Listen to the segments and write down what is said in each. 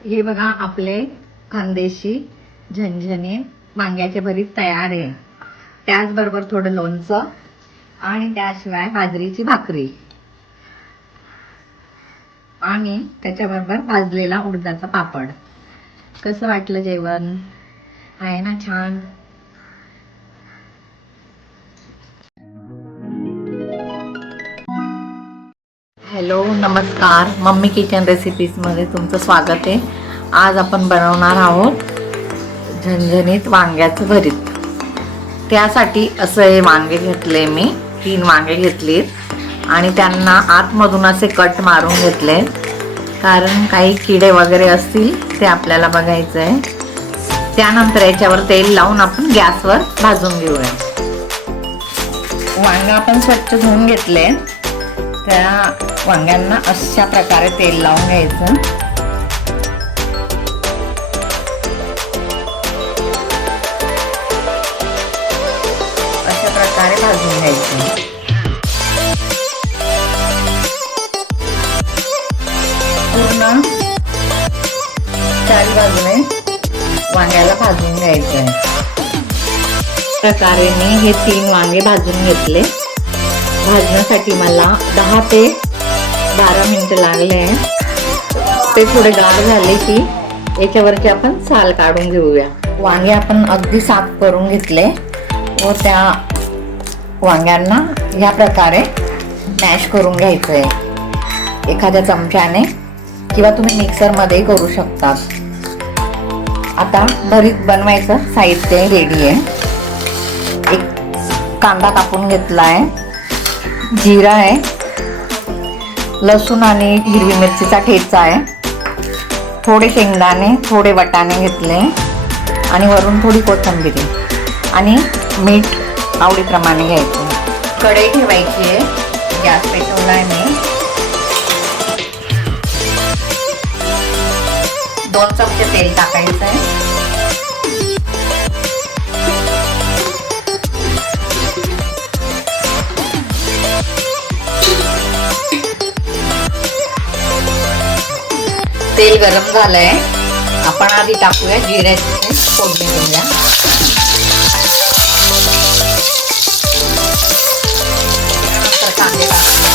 हे बघा आपले खानदेशी झणझणीत वांग्याचे भरीत तयार आहे. त्याचबरोबर थोडं लोणचं आणि त्याशिवाय बाजरीची भाकरी आणि त्याच्याबरोबर भाजलेला उडदाचा पापड. कसं वाटलं जेवण? आहे ना छान? हॅलो नमस्कार, मम्मी किचन रेसिपीजमध्ये तुमचं स्वागत आहे. आज आपण बनवणार आहोत झणझणीत वांग्याचं भरीत. त्यासाठी असं हे वांगे घेतले, मी 3 वांगे घेतलीत आणि त्यांना आतमधून असे कट मारून घेतले, कारण काही किडे वगैरे असतील ते आपल्याला बघायचं आहे. त्यानंतर याच्यावर तेल लावून आपण गॅसवर भाजून घेऊया. वांगे आपण स्वच्छ धुवून घेतले. त्या वांग्यांना अशा प्रकारे तेल लावून घ्यायचं. अशा प्रकारे भाजून घ्यायचं. पूर्ण चारी बाजूने वांग्याला भाजून घ्यायचं. प्रकारे मी हे 3 वांगे भाजून घेतले. भाजण्यासाठी मला 10 ते 12 मिनिटं लागले. ते थोडे गार झाले की याच्यावरचे आपण साल काढून घेऊया. वांगे आपण अगदी साफ करून घेतले व त्या वांग्यांना ह्या प्रकारे मॅश करून घ्यायचं आहे एखाद्या चमच्याने, किंवा तुम्ही मिक्सरमध्येही करू शकता. आता भरीत बनवायचं साहित्य रेडी आहे. एक कांदा कापून घेतला आहे, जिरा आहे, लसूण आणि हिरवी मिरचीचा ठेचा आहे, थोडे शेंगदाणे, थोडे वाटाणे घेतले आणि वरून थोडी कोथिंबीर आणि मीठ आवडीप्रमाणे घ्यायचं. कढई ठेवायची आहे, गॅस पेटवला आहे मी. 2 चमचे तेल टाकायचं आहे. तेल गरम झालंय. आपण आधी टाकूया जिऱ्याची फोडणी देऊया. नंतर कांदे टाकूया.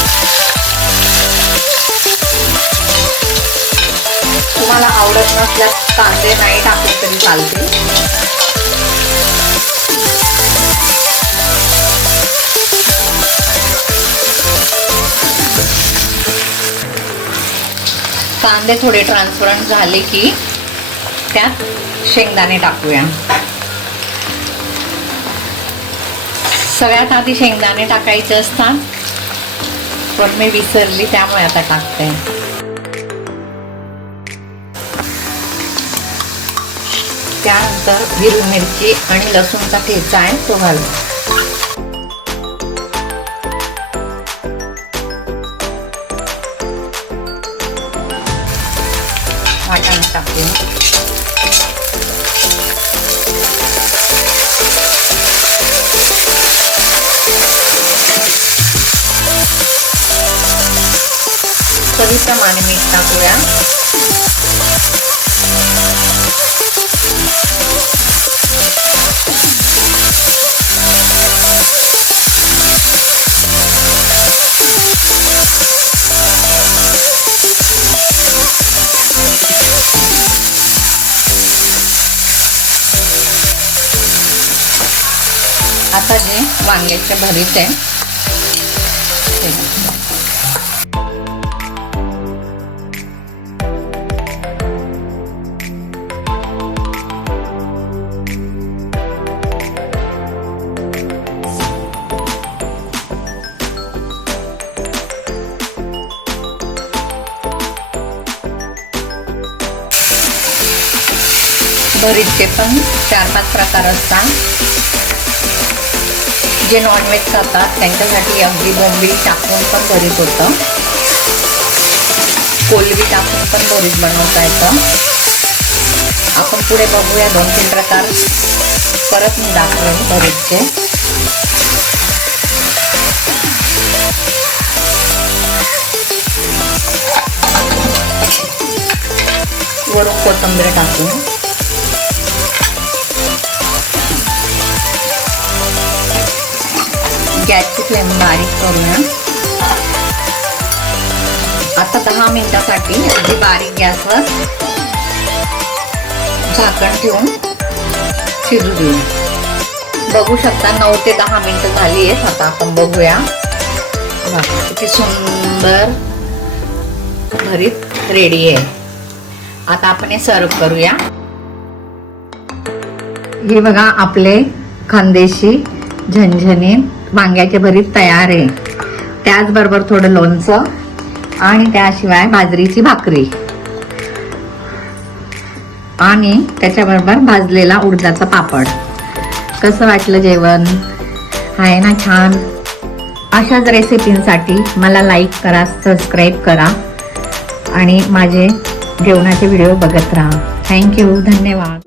तुम्हाला आवडत नसल्यास कांदे नाही टाकले तरी चालते. कांदे थोडे ट्रान्सपरंट झाले की त्यात शेंगदाणे टाकूया. सगळ्यात आधी शेंगदाणे टाकायचे असतात, पण मी विसरली त्यामुळे आता टाकते. त्यानंतर हिरवी मिरची आणि लसूणचा ठेचा आहे तो घालू. वाटाणे टाकूया. चवीप्रमाणे मीठ टाकूया. आता जे वांग्याचे भरीत आहे भरीतचे पण 4-5 प्रकार असतात. जे नॉनव्हेज खातात त्यांच्यासाठी अगदी बोंबील टाकून पण भरीत होतं, कोलबी टाकून पण भरीत बनवता येतं. आपण पुढे बघूया 2-3 प्रकार परत मी दाखवेन भरीतचे. वरून कोथिंबीर टाकू. गॅसची फ्लेम बारीक करूया. आता 10 मिनिटासाठी अगदी बारीक गॅसवर झाकण ठेवून शिजू देऊ. बघू शकता 9 ते 10 मिनिटं झाली आहेत. आता आपण बघूया. किती सुंदर भरीत रेडी आहे. आता आपण हे सर्व करूया. हे बघा आपले खानदेशी झणझणीत वांग्याचे भरीत तयार आहे. त्याचबरोबर थोडं लोणचं आणि त्याशिवाय बाजरीची भाकरी आणि त्याच्याबरोबर भाजलेला उडदाचा पापड. कसं वाटलं जेवण? आहे ना छान? अशाच रेसिपींसाठी मला लाईक करा, सबस्क्राईब करा आणि माझे जेवणाचे व्हिडिओ बघत राहा. थँक्यू. धन्यवाद.